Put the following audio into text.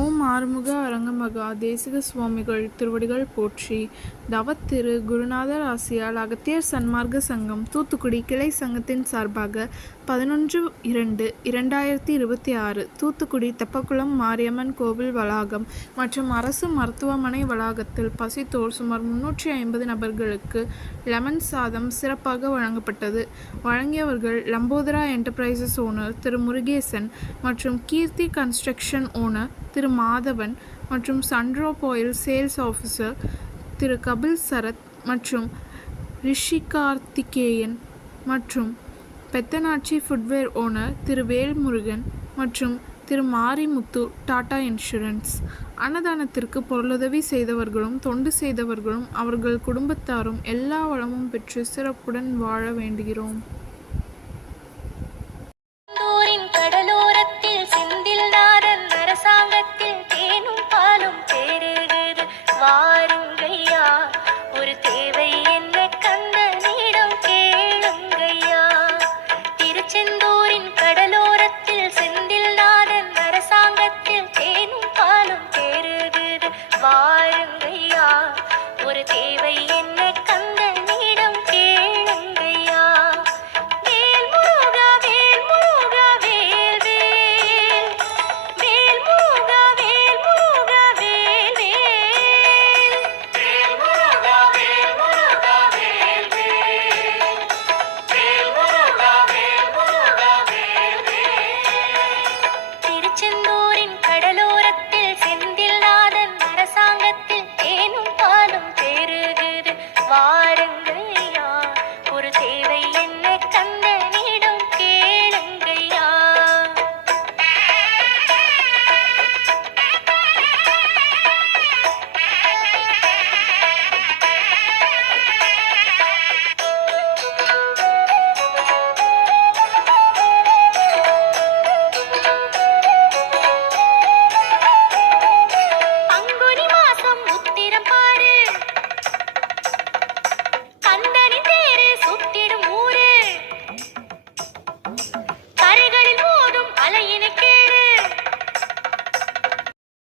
ஓம் ஆறுமுக அரங்கமகா தேசிக சுவாமிகள் திருவடிகள் போற்றி. தவத்திரு குருநாதர் ஆசியால் அகத்தியர் சன்மார்க்க சங்கம் தூத்துக்குடி கிளை சங்கத்தின் சார்பாக பதினொன்று இரண்டு இரண்டாயிரத்தி இருபத்தி ஆறு தூத்துக்குடி தெப்பக்குளம் மாரியம்மன் கோவில் வளாகம் மற்றும் அரசு மருத்துவமனை வளாகத்தில் பசித்தோர் சுமார் முன்னூற்றி ஐம்பது நபர்களுக்கு லெமன் சாதம் சிறப்பாக வழங்கப்பட்டது. வழங்கியவர்கள் லம்போதரா என்டர்பிரைசஸ் ஓனர் திரு முருகேசன் மற்றும் கீர்த்தி கன்ஸ்ட்ரக்ஷன் ஓனர் திரு மாதவன் மற்றும் சன்ட்ரோபாயில் சேல்ஸ் ஆஃபீஸர் திரு கபில் சரத் மற்றும் ரிஷி கார்த்திகேயன் மற்றும் பெத்தனாட்சி ஃபுட்வேர் ஓனர் திரு வேல்முருகன் மற்றும் திரு மாரிமுத்து டாடா இன்சூரன்ஸ். அன்னதானத்திற்கு பொருளுதவி செய்தவர்களும் தொண்டு செய்தவர்களும் அவர்கள் குடும்பத்தாரும் எல்லா வளமும் பெற்று சிறப்புடன் வாழ வேண்டுகிறோம். Bye.